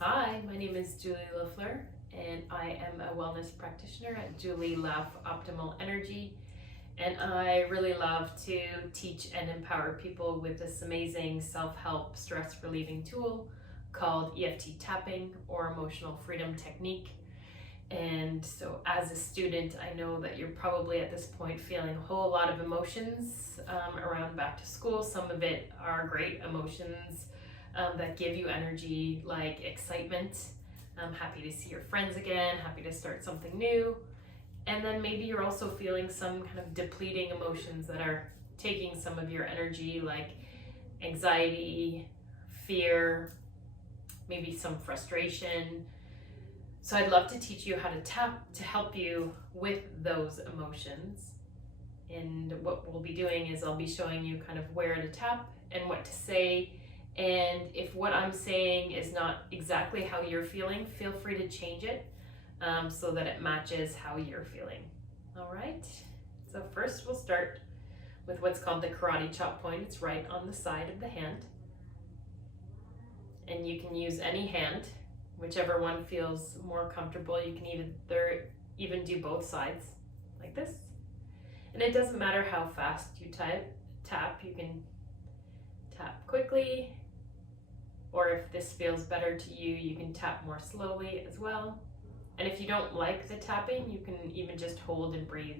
Hi, my name is Julie Leffler, and I am a wellness practitioner at Julie Laff Optimal Energy. And I really love to teach and empower people with this amazing self-help stress relieving tool called EFT tapping or emotional freedom technique. And so as a student, I know that you're probably at this point feeling a whole lot of emotions around back to school. Some of it are great emotions that give you energy, like excitement, happy to see your friends again, happy to start something new. And then maybe you're also feeling some kind of depleting emotions that are taking some of your energy, like anxiety, fear, maybe some frustration. So I'd love to teach you how to tap to help you with those emotions. And what we'll be doing is I'll be showing you kind of where to tap and what to say. And if what I'm saying is not exactly how you're feeling, feel free to change it so that it matches how you're feeling. All right. So first we'll start with what's called the karate chop point. It's right on the side of the hand. And you can use any hand. Whichever one feels more comfortable. You can even do both sides like this. And it doesn't matter how fast you tap. You can tap quickly, or if this feels better to you, you can tap more slowly as well. And if you don't like the tapping, you can even just hold and breathe.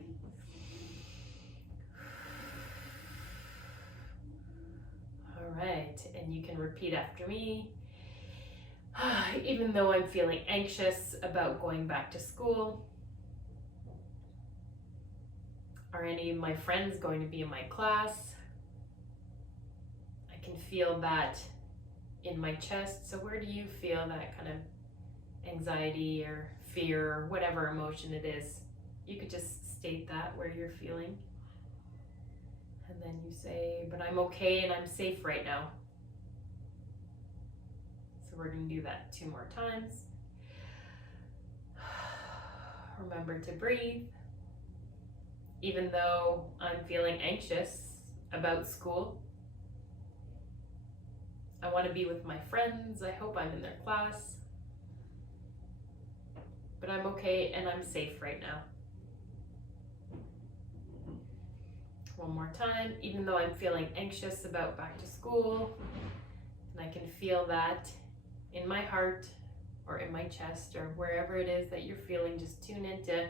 All right, and you can repeat after me. Even though I'm feeling anxious about going back to school, are any of my friends going to be in my class? I can feel that in my chest. So where do you feel that kind of anxiety or fear or whatever emotion it is? You could just state that where you're feeling. And then you say, but I'm okay and I'm safe right now. So we're going to do that 2 more times. Remember to breathe. Even though I'm feeling anxious about school, I want to be with my friends. I hope I'm in their class. But I'm okay and I'm safe right now. One more time. Even though I'm feeling anxious about back to school, and I can feel that in my heart or in my chest or wherever it is that you're feeling, just tune into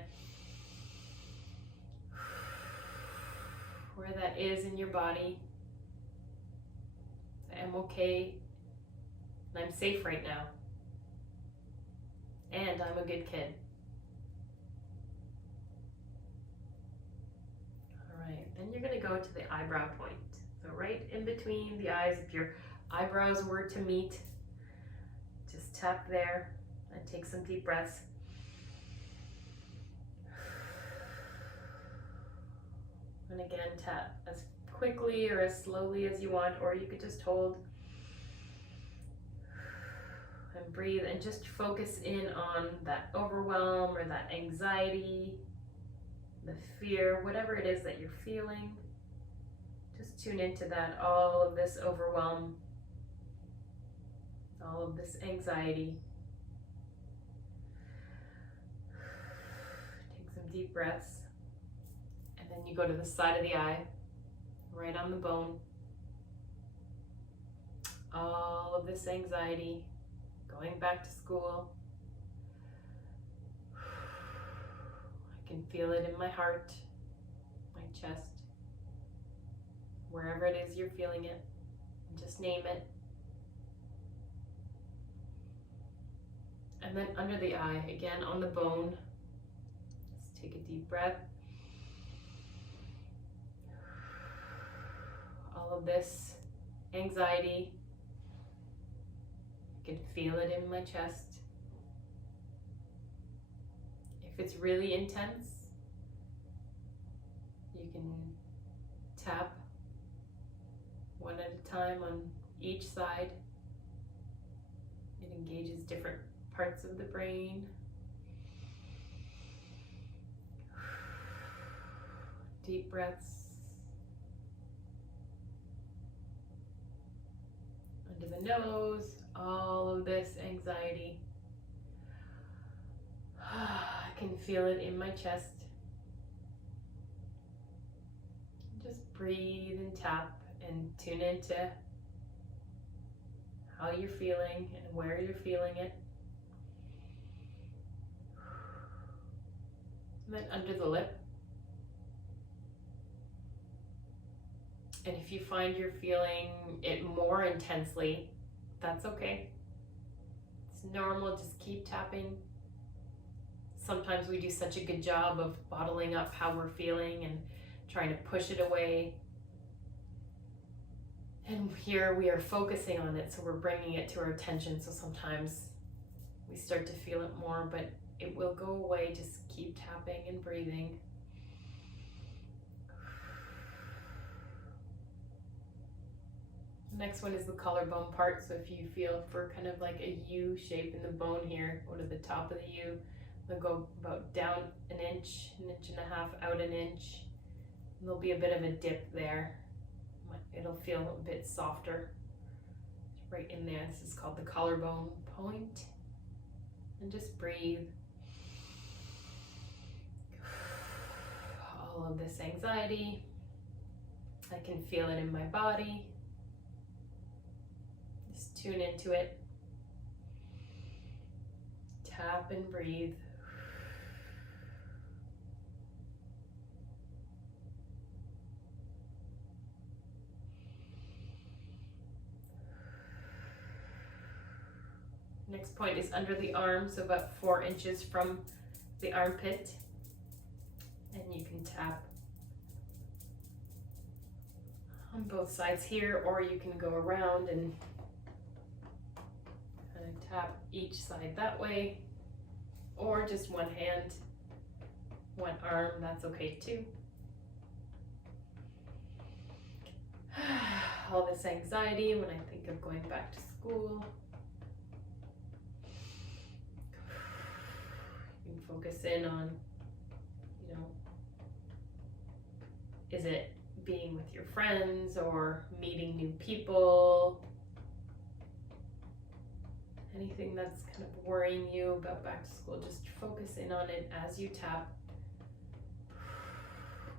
where that is in your body. I'm okay and I'm safe right now. And I'm a good kid. All right, then you're going to go to the eyebrow point. So right in between the eyes, if your eyebrows were to meet, just tap there and take some deep breaths. And again, tap as quickly or as slowly as you want, or you could just hold and breathe and just focus in on that overwhelm or that anxiety, the fear, whatever it is that you're feeling. Just tune into that, all of this overwhelm, all of this anxiety. Take some deep breaths. And then you go to the side of the eye, right on the bone. All of this anxiety, going back to school. I can feel it in my heart, my chest, wherever it is you're feeling it. Just name it. And then under the eye, again on the bone, just take a deep breath. All of this anxiety, I can feel it in my chest. If it's really intense, you can tap one at a time on each side. It engages different parts of the brain. Deep breaths. Under the nose, all of this anxiety. I can feel it in my chest. Just breathe and tap and tune into how you're feeling and where you're feeling it. And then under the lip. And if you find you're feeling it more intensely, that's okay. It's normal, just keep tapping. Sometimes we do such a good job of bottling up how we're feeling and trying to push it away. And here we are focusing on it, so we're bringing it to our attention. So sometimes we start to feel it more, but it will go away. Just keep tapping and breathing. Next one is the collarbone part. So if you feel for kind of like a U shape in the bone here, go to the top of the U. They'll go about down an inch and a half, out an inch. And there'll be a bit of a dip there. It'll feel a bit softer. It's right in there. This is called the collarbone point. And just breathe. All of this anxiety. I can feel it in my body. Just tune into it. Tap and breathe. Next point is under the arm, so about 4 inches from the armpit. And you can tap on both sides here, or you can go around and kind of tap each side that way, or just one hand, one arm, that's okay too. All this anxiety when I think of going back to school. You can focus in on, is it being with your friends or meeting new people? Anything that's kind of worrying you about back to school, just focus in on it as you tap.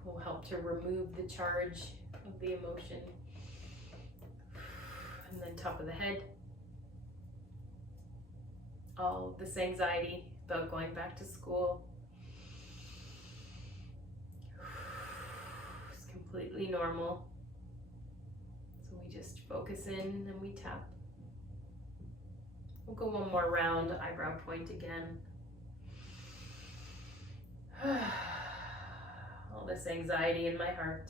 Will help to remove the charge of the emotion. And then top of the head. All this anxiety about going back to school. It's completely normal. So we just focus in and we tap. We'll go one more round, eyebrow point again. All this anxiety in my heart.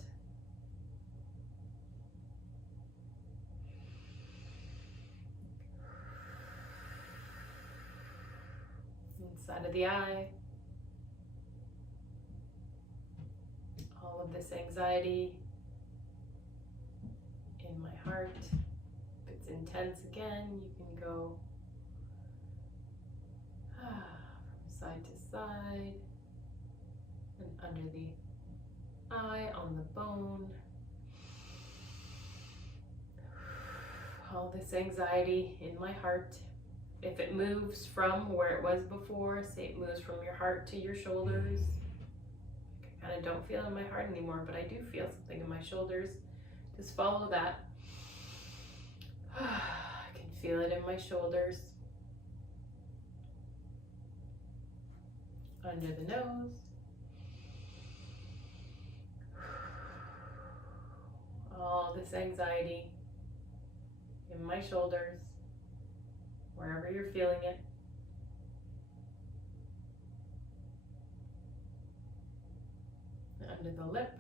Inside of the eye. All of this anxiety in my heart. If it's intense again, you can go from side to side and under the eye, on the bone. All this anxiety in my heart. If it moves from where it was before, say it moves from your heart to your shoulders. I kind of don't feel it in my heart anymore, but I do feel something in my shoulders. Just follow that. I can feel it in my shoulders. Under the nose. All this anxiety in my shoulders, wherever you're feeling it. Under the lip.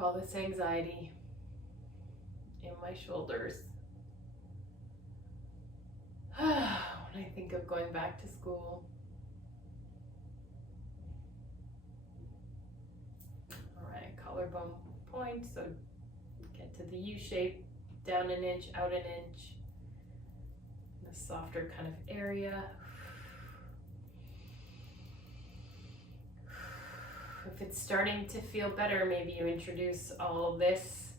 All this anxiety in my shoulders. When I think of going back to school. All right, collarbone point, so get to the U shape, down an inch, out an inch. In a softer kind of area. If it's starting to feel better, maybe you introduce all this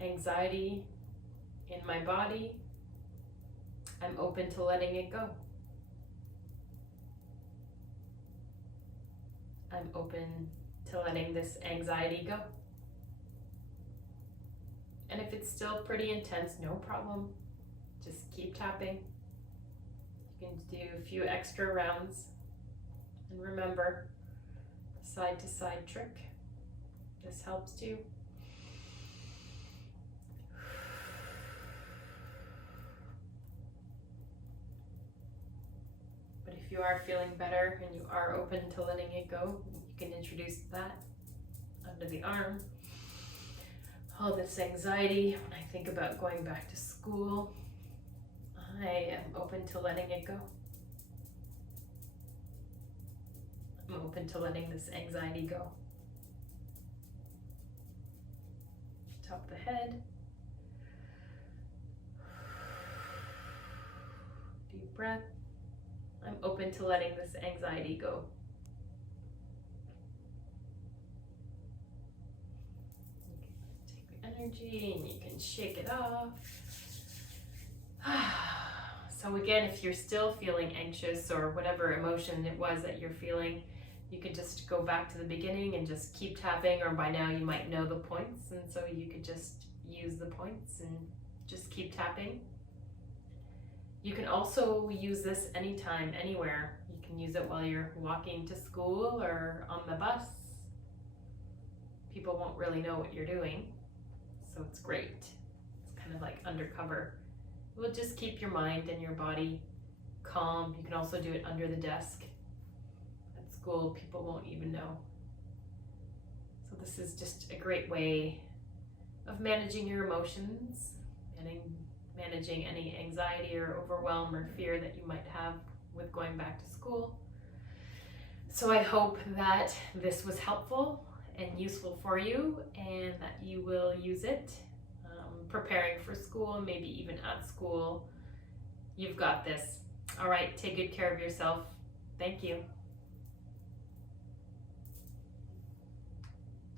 anxiety in my body. I'm open to letting it go. I'm open to letting this anxiety go. And if it's still pretty intense, no problem. Just keep tapping. You can do a few extra rounds. And remember, the side to side trick. This helps too. But if you are feeling better and you are open to letting it go, you can introduce that under the arm. All this anxiety, when I think about going back to school, I am open to letting it go. I'm open to letting this anxiety go. Top of the head. Deep breath. I'm open to letting this anxiety go. Energy, and you can shake it off. So again, if you're still feeling anxious or whatever emotion it was that you're feeling, you could just go back to the beginning and just keep tapping, or by now you might know the points, and so you could just use the points and just keep tapping. You can also use this anytime, anywhere. You can use it while you're walking to school or on the bus. People won't really know what you're doing. So it's great. It's kind of like undercover. It will just keep your mind and your body calm. You can also do it under the desk. At school, people won't even know. So this is just a great way of managing your emotions, managing any anxiety or overwhelm or fear that you might have with going back to school. So I hope that this was helpful and useful for you, and that you will use it preparing for school, maybe even at school. You've got this. All right, take good care of yourself. Thank you.